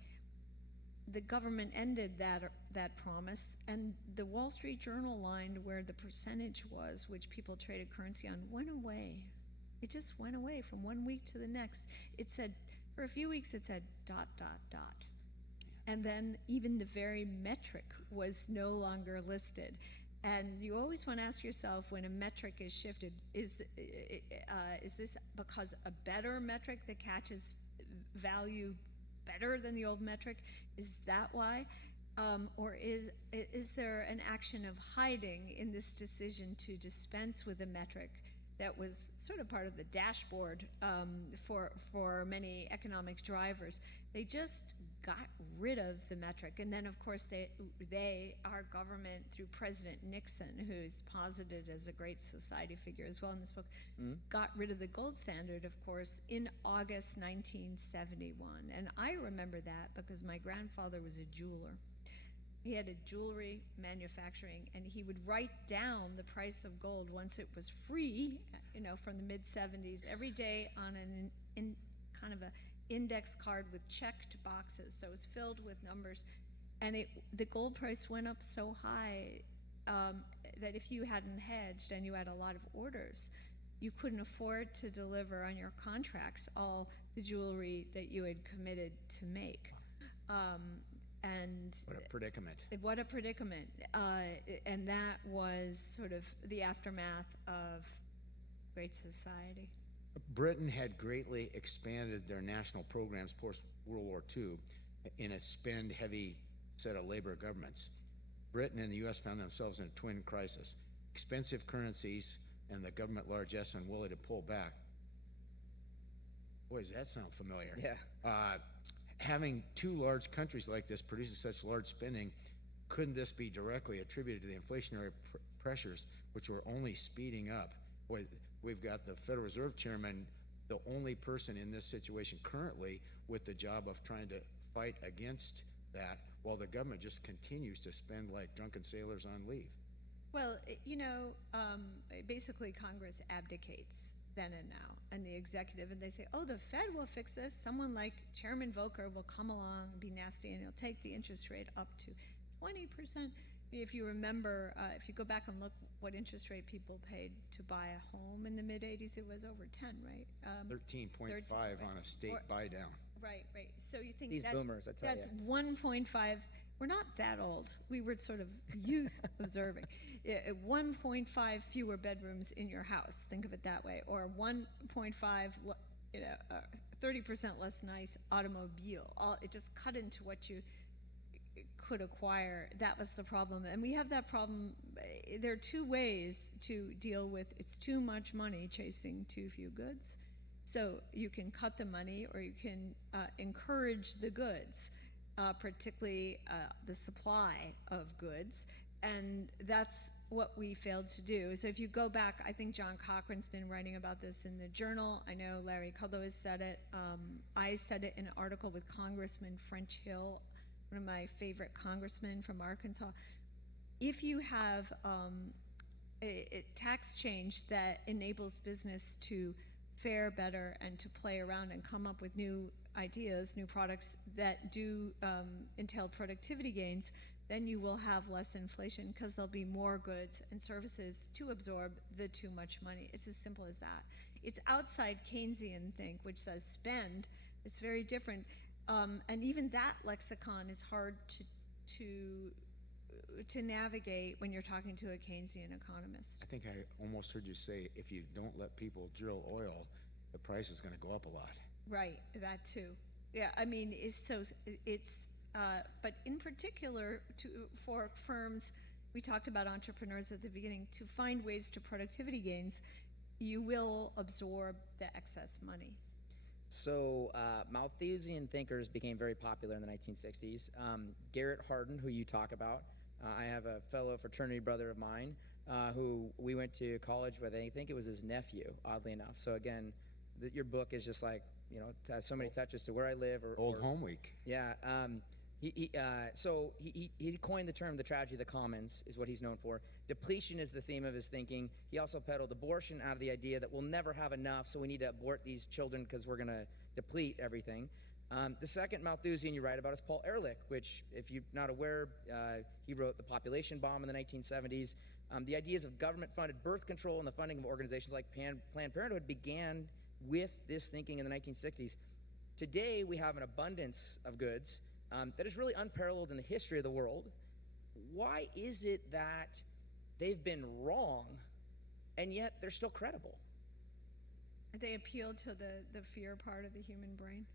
the government ended that promise, and the Wall Street Journal line where the percentage was, which people traded currency on, went away. It just went away from one week to the next. It said, for a few weeks, it said ... And then even the very metric was no longer listed. And you always want to ask yourself, when a metric is shifted, is this because a better metric that catches value better than the old metric? Is that why? Or is there an action of hiding in this decision to dispense with a metric that was sort of part of the dashboard for many economic drivers? They just got rid of the metric. And then, of course, our government, through President Nixon, who's posited as a great society figure as well in this book, got rid of the gold standard, of course, in August 1971. And I remember that because my grandfather was a jeweler. He had a jewelry manufacturing, and he would write down the price of gold once it was free, from the mid-'70s, every day on kind of a index card with checked boxes. So it was filled with numbers, and the gold price went up so high that if you hadn't hedged and you had a lot of orders, you couldn't afford to deliver on your contracts all the jewelry that you had committed to make. And What a predicament. What a predicament. And that was sort of the aftermath of Great Society. Britain had greatly expanded their national programs post-World War II in a spend-heavy set of labor governments. Britain and the U.S. found themselves in a twin crisis: expensive currencies and the government largesse unwilling to pull back. Boy, does that sound familiar? Yeah. Having two large countries like this producing such large spending, couldn't this be directly attributed to the inflationary pressures, which were only speeding up? Boy, we've got the Federal Reserve Chairman, the only person in this situation currently with the job of trying to fight against that, while the government just continues to spend like drunken sailors on leave. Well, basically Congress abdicates then and now, and the executive, and they say, oh, the Fed will fix this. Someone like Chairman Volcker will come along and be nasty, and he'll take the interest rate up to 20%. If you remember, if you go back and look what interest rate people paid to buy a home in the mid-'80s, it was over 10, right? 13.5 on a state buy down. Right. So you think These boomers, I tell you. that's 1.5. We're not that old. We were sort of youth observing. 1.5 fewer bedrooms in your house. Think of it that way. Or 1.5, 30% less nice automobile. It just cut into what you could acquire. That was the problem. And we have that problem. There are two ways to deal with it's too much money chasing too few goods. So you can cut the money, or you can encourage the goods. particularly the supply of goods, and that's what we failed to do. So if you go back, I think John Cochran's been writing about this in the Journal. I know Larry Kudlow has said it. I said it in an article with Congressman French Hill, one of my favorite congressmen from Arkansas. If you have a tax change that enables business to fare better and to play around and come up with new ideas, new products that do entail productivity gains, then you will have less inflation because there'll be more goods and services to absorb the too much money. It's as simple as that. It's outside Keynesian think, which says spend. It's very different. And even that lexicon is hard to navigate when you're talking to a Keynesian economist. I think I almost heard you say, if you don't let people drill oil, the price is going to go up a lot. Right, that too. Yeah, I mean, but in particular, for firms, we talked about entrepreneurs at the beginning, to find ways to productivity gains, you will absorb the excess money. So Malthusian thinkers became very popular in the 1960s. Garrett Hardin, who you talk about, I have a fellow fraternity brother of mine who we went to college with. I think it was his nephew, oddly enough. So again, your book is just like, you know, it has so many touches to where I live. Old home week. Yeah. So he coined the term the tragedy of the commons, is what he's known for. Depletion is the theme of his thinking. He also peddled abortion out of the idea that we'll never have enough, so we need to abort these children because we're going to deplete everything. The second Malthusian you write about is Paul Ehrlich, which, if you're not aware, he wrote The Population Bomb in the 1970s. The ideas of government-funded birth control and the funding of organizations like Planned Parenthood began with this thinking in the 1960s. Today, we have an abundance of goods that is really unparalleled in the history of the world. Why is it that they've been wrong, and yet they're still credible? They appeal to the fear part of the human brain.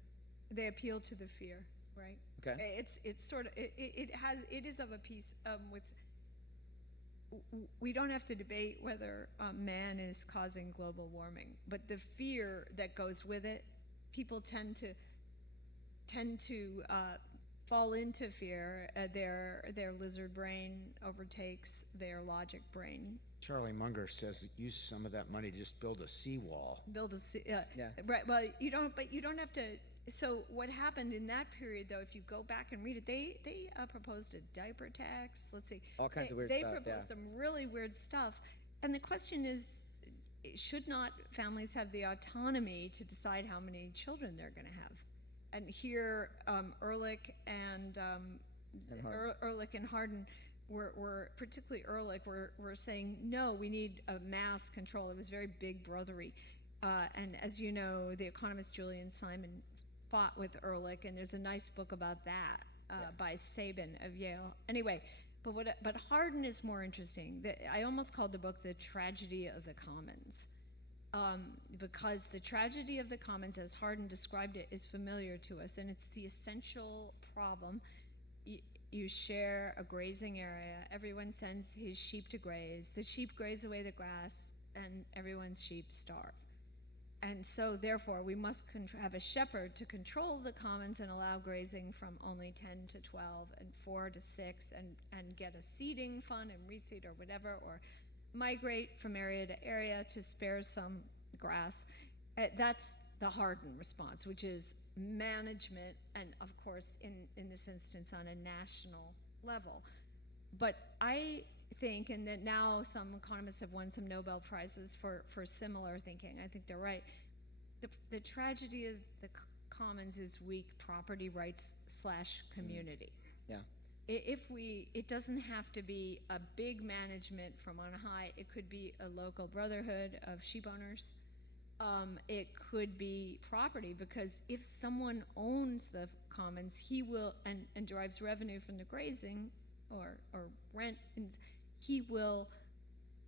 They appeal to the fear, right? Okay. It's sort of it is of a piece with. We don't have to debate whether man is causing global warming, but the fear that goes with it, people tend to fall into fear. Their lizard brain overtakes their logic brain. Charlie Munger says use some of that money to just build a seawall. Yeah. Right. Well, you don't have to. So what happened in that period, though, if you go back and read it, they proposed a diaper tax. Let's see, all kinds of weird stuff. They proposed some really weird stuff, and the question is, should not families have the autonomy to decide how many children they're going to have? And here, Ehrlich and Hardin were particularly Ehrlich were saying no, we need a mass control. It was very big brothery, and as you know, the economist Julian Simon fought with Ehrlich, and there's a nice book about that by Sabin of Yale. Anyway, but Hardin is more interesting. I almost called the book The Tragedy of the Commons, because the tragedy of the commons, as Hardin described it, is familiar to us, and it's the essential problem. You share a grazing area. Everyone sends his sheep to graze. The sheep graze away the grass, and everyone's sheep starve. And so, therefore, we must have a shepherd to control the commons and allow grazing from only 10 to 12 and 4 to 6 and get a seeding fund and reseed or whatever, or migrate from area to area to spare some grass. That's the Hardin response, which is management, and of course, in this instance, on a national level. But I think, and that now some economists have won some Nobel Prizes for similar thinking. I think they're right. The tragedy of the commons is weak property rights / community. Yeah. It doesn't have to be a big management from on high. It could be a local brotherhood of sheep owners. It could be property, because if someone owns the commons, he will and derives revenue from the grazing or rent, and he will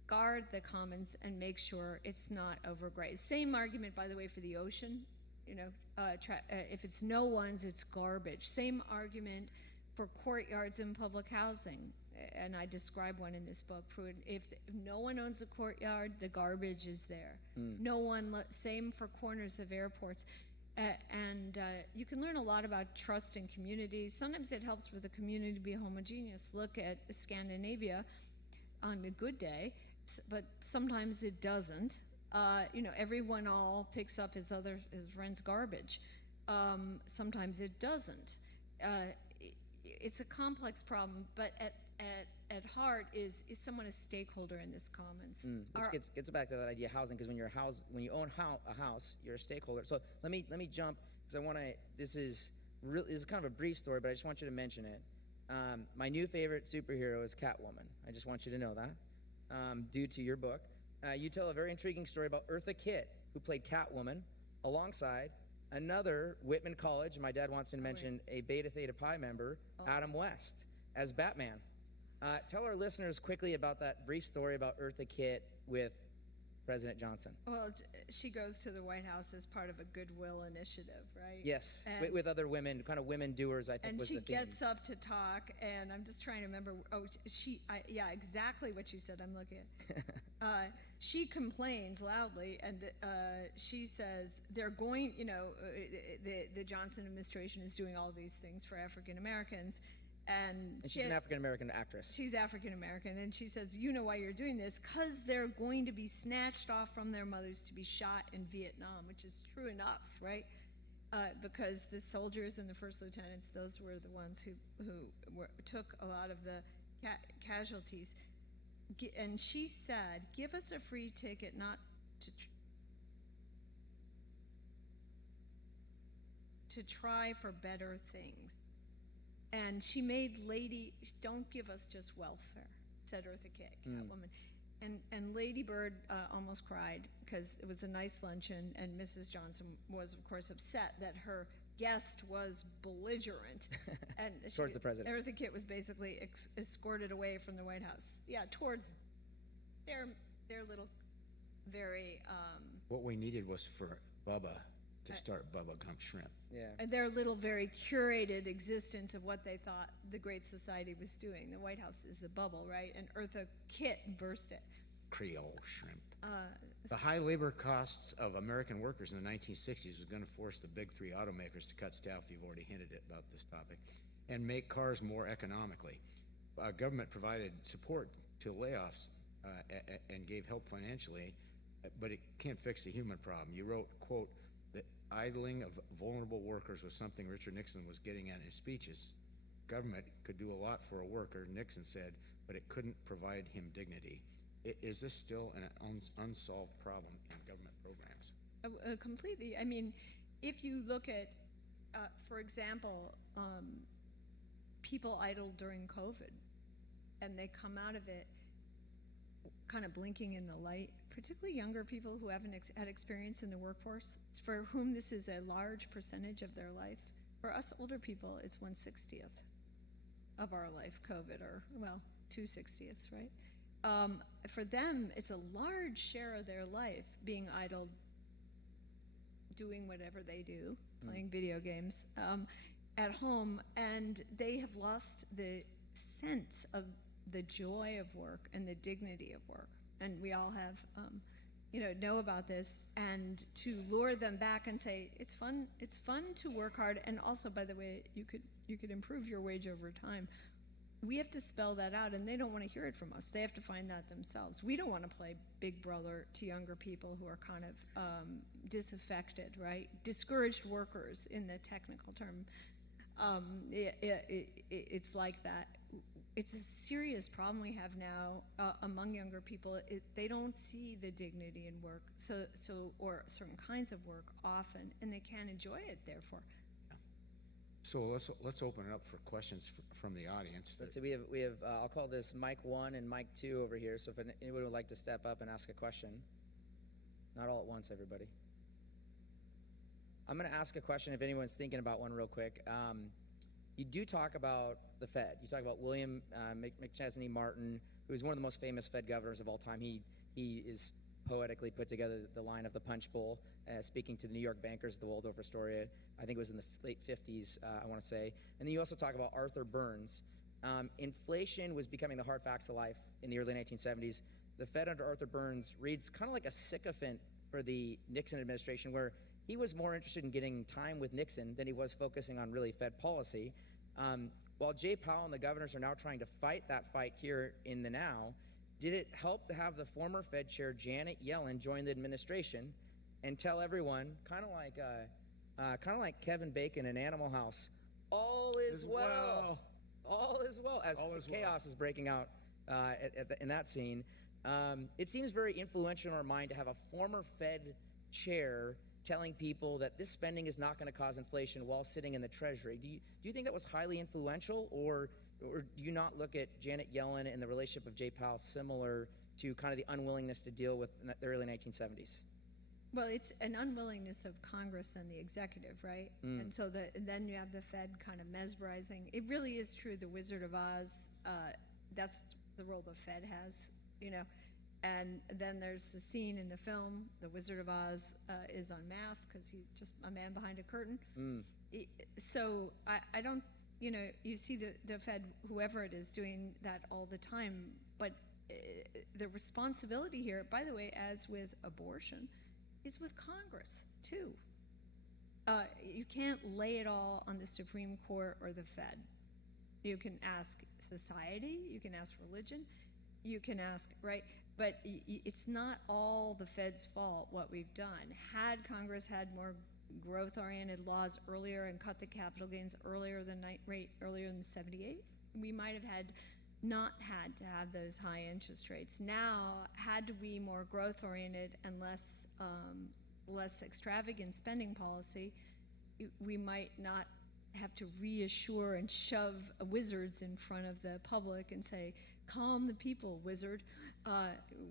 guard the commons and make sure it's not overgrazed. Same argument, by the way, for the ocean. If it's no one's, it's garbage. Same argument for courtyards in public housing, and I describe one in this book. If no one owns a courtyard, the garbage is there. No one. Same for corners of airports. And you can learn a lot about trust in communities. Sometimes it helps for the community to be homogeneous. Look at Scandinavia on a good day, but sometimes it doesn't. Everyone all picks up his friend's garbage. Sometimes it doesn't. It's a complex problem, but at heart is someone a stakeholder in this commons? Which gets back to that idea of housing, because when you own a house, you're a stakeholder. So let me jump, because I want to. This is kind of a brief story, but I just want you to mention it. My new favorite superhero is Catwoman. I just want you to know that, due to your book. You tell a very intriguing story about Eartha Kitt, who played Catwoman, alongside another Whitman College, my dad wants me to mention, a Beta Theta Pi member, Adam West, as Batman. Tell our listeners quickly about that brief story about Eartha Kitt with President Johnson. Well, she goes to the White House as part of a goodwill initiative, right? Yes, with other women, kind of women doers, I think was the theme. And she gets up to talk, and I'm just trying to remember. Yeah, exactly what she said. I'm looking at. She complains loudly, and she says they're going. The Johnson administration is doing all these things for African Americans. And she's an African-American actress. She's African-American, and she says, you know why you're doing this? Because they're going to be snatched off from their mothers to be shot in Vietnam, which is true enough, right? Because the soldiers and the first lieutenants, those were the ones who took a lot of the casualties. And she said, give us a free ticket not to try for better things. And she made don't give us just welfare, said Eartha Kitt, Catwoman. And Lady Bird almost cried because it was a nice luncheon, and Mrs. Johnson was, of course, upset that her guest was belligerent. And towards the president. Eartha Kitt was basically escorted away from the White House. Yeah, towards their little very... What we needed was for Bubba to start Bubba Gump Shrimp. Yeah. And their little very curated existence of what they thought the Great Society was doing. The White House is a bubble, right? And Eartha Kitt burst it. Creole shrimp. The high labor costs of American workers in the 1960s was going to force the big three automakers to cut staff, you've already hinted at about this topic, and make cars more economically. Government provided support to layoffs and gave help financially, but it can't fix the human problem. You wrote, quote, the idling of vulnerable workers was something Richard Nixon was getting at in his speeches. Government could do a lot for a worker, Nixon said, but it couldn't provide him dignity. Is this still an unsolved problem in government programs? Completely. I mean, if you look at, for example, people idled during COVID, and they come out of it kind of blinking in the light, particularly younger people who haven't had experience in the workforce, for whom this is a large percentage of their life. For us older people, it's 1/60th of our life, COVID, or, well, 2/60ths, right? For them, it's a large share of their life being idle, doing whatever they do, playing video games at home, and they have lost the sense of the joy of work and the dignity of work. And we all have, know about this, and to lure them back and say, it's fun to work hard, and also, by the way, you could improve your wage over time. We have to spell that out, and they don't want to hear it from us. They have to find that themselves. We don't want to play big brother to younger people who are kind of disaffected, right? Discouraged workers in the technical term. It's like that. It's a serious problem we have now among younger people. They don't see the dignity in work, or certain kinds of work often, and they can't enjoy it, therefore. So let's open it up for questions from the audience. Let's see. We have I'll call this Mic 1 and Mic 2 over here. So if anyone would like to step up and ask a question, not all at once, everybody. I'm going to ask a question if anyone's thinking about one real quick. You do talk about the Fed. You talk about William McChesney Martin, who is one of the most famous Fed governors of all time. He is poetically put together the line of the Punch Bowl, speaking to the New York bankers, the Waldorf Astoria. I think it was in the late 50s, I want to say. And then you also talk about Arthur Burns. Inflation was becoming the hard facts of life in the early 1970s. The Fed under Arthur Burns reads kind of like a sycophant for the Nixon administration, where he was more interested in getting time with Nixon than he was focusing on really Fed policy. While Jay Powell and the governors are now trying to fight that fight here in the now, did it help to have the former Fed chair Janet Yellen join the administration and tell everyone, kind of like Kevin Bacon in Animal House, all is well. All is well, as chaos is breaking out in that scene. It seems very influential in our mind to have a former Fed chair telling people that this spending is not going to cause inflation while sitting in the Treasury. Do you think that was highly influential, or do you not look at Janet Yellen and the relationship of Jay Powell similar to kind of the unwillingness to deal with the early 1970s? Well, it's an unwillingness of Congress and the executive, right? And so then you have the Fed kind of mesmerizing. It really is true, the Wizard of Oz, that's the role the Fed has, you know. And then there's the scene in the film, the Wizard of Oz is unmasked because he's just a man behind a curtain. So I don't, you know, you see the Fed, whoever it is, doing that all the time. But the responsibility here, by the way, as with abortion, is with Congress, too. You can't lay it all on the Supreme Court or the Fed. You can ask society, you can ask religion, you can ask, right? But it's not all the Fed's fault, what we've done. Had Congress had more growth-oriented laws earlier and cut the capital gains earlier than earlier than 78, we might have not had to have those high interest rates. Now, had we more growth-oriented and less extravagant spending policy, we might not have to reassure and shove wizards in front of the public and say, calm the people, wizard,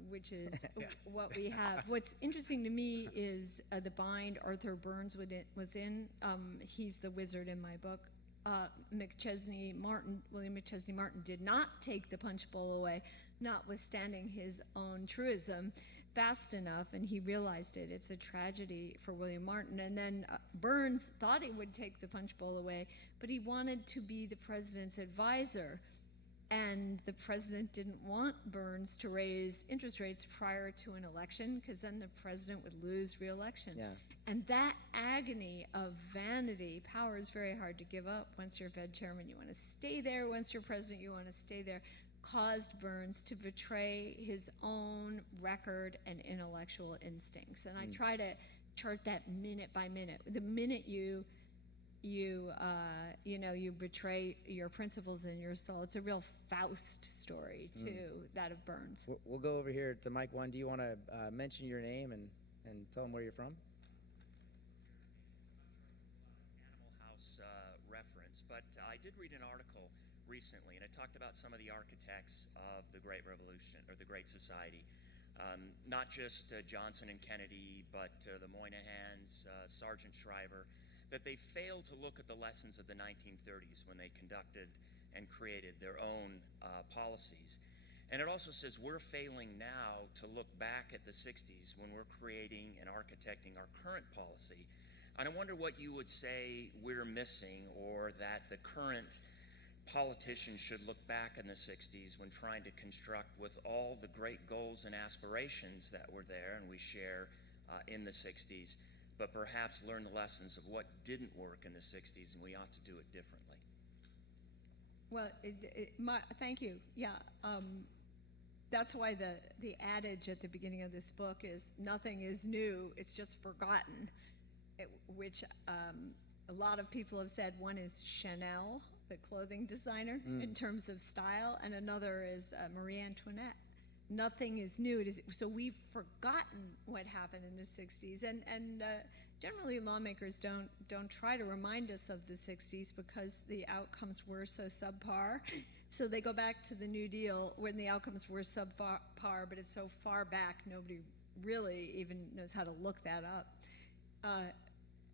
which is what we have. What's interesting to me is the bind Arthur Burns was in. He's the wizard in my book. William McChesney Martin did not take the punch bowl away, notwithstanding his own truism, fast enough, and he realized it. It's a tragedy for William Martin. And then Burns thought he would take the punch bowl away, but he wanted to be the president's advisor. And the president didn't want Burns to raise interest rates prior to an election, because then the president would lose re-election. Yeah. And that agony of vanity, power is very hard to give up. Once you're Fed chairman, you want to stay there. Once you're president, you want to stay there. Caused Burns to betray his own record and intellectual instincts. And I try to chart that minute by minute. The minute you betray your principles and your soul. It's a real Faust story, too, that of Burns. We'll go over here to Mike 1. Do you want to mention your name and tell them where you're from? Animal House reference, but I did read an article recently, and it talked about some of the architects of the Great Revolution, or the Great Society. Not just Johnson and Kennedy, but the Moynahans, Sargent Shriver, that they failed to look at the lessons of the 1930s when they conducted and created their own policies. And it also says we're failing now to look back at the 60s when we're creating and architecting our current policy. And I wonder what you would say we're missing, or that the current politicians should look back in the 60s when trying to construct, with all the great goals and aspirations that were there and we share in the 60s, but perhaps learn the lessons of what didn't work in the 60s, and we ought to do it differently. Well, thank you. Yeah, that's why the adage at the beginning of this book is nothing is new, it's just forgotten, which a lot of people have said. One is Chanel, the clothing designer, in terms of style, and another is Marie Antoinette. Nothing is new. So we've forgotten what happened in the 60s, and generally lawmakers don't try to remind us of the 60s because the outcomes were so subpar. So they go back to the New Deal when the outcomes were subpar, but it's so far back nobody really even knows how to look that up.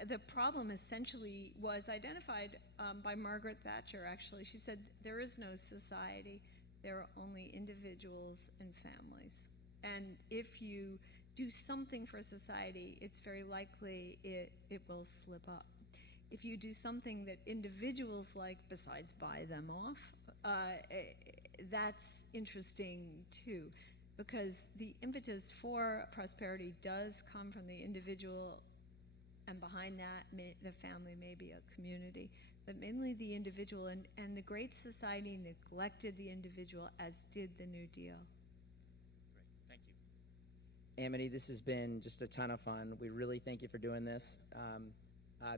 The problem essentially was identified by Margaret Thatcher. Actually, she said there is no society. There are only individuals and families. And if you do something for society, it's very likely it will slip up. If you do something that individuals like, besides buy them off, that's interesting too. because the impetus for prosperity does come from the individual, and behind that, the family may be a community, but mainly the individual, and the Great Society neglected the individual, as did the New Deal. Great, thank you. Amity, this has been just a ton of fun. We really thank you for doing this.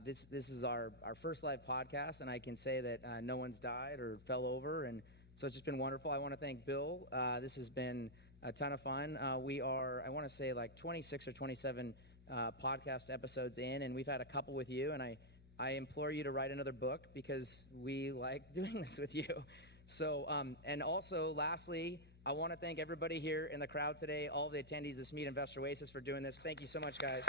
This is our first live podcast, and I can say that no one's died or fell over, and so it's just been wonderful. I want to thank Bill. This has been a ton of fun. We are, I want to say, like 26 or 27 podcast episodes in, and we've had a couple with you, and I implore you to write another book because we like doing this with you. So, and also, lastly, I want to thank everybody here in the crowd today, all the attendees of Smead Investor Oasis for doing this. Thank you so much, guys.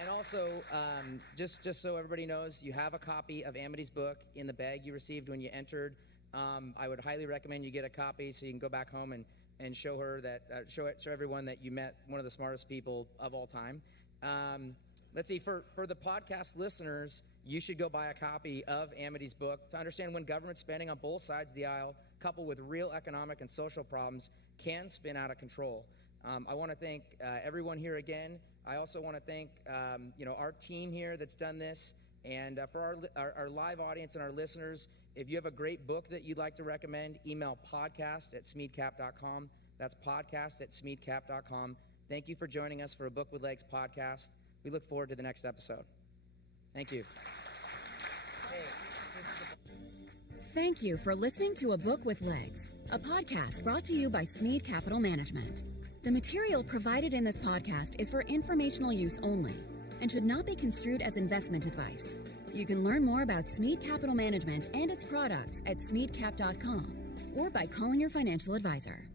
And also, just so everybody knows, you have a copy of Amity's book in the bag you received when you entered. I would highly recommend you get a copy so you can go back home and show her that, show everyone that you met one of the smartest people of all time. Let's see, for the podcast listeners, you should go buy a copy of Amity's book to understand when government spending on both sides of the aisle, coupled with real economic and social problems, can spin out of control. I want to thank everyone here again. I also want to thank our team here that's done this, and for our live audience and our listeners, if you have a great book that you'd like to recommend, email podcast@smeadcap.com. That's podcast@smeadcap.com. Thank you for joining us for a Book with Legs podcast. We look forward to the next episode. Thank you. Thank you for listening to A Book with Legs, a podcast brought to you by Smead Capital Management. The material provided in this podcast is for informational use only and should not be construed as investment advice. You can learn more about Smead Capital Management and its products at smeadcap.com or by calling your financial advisor.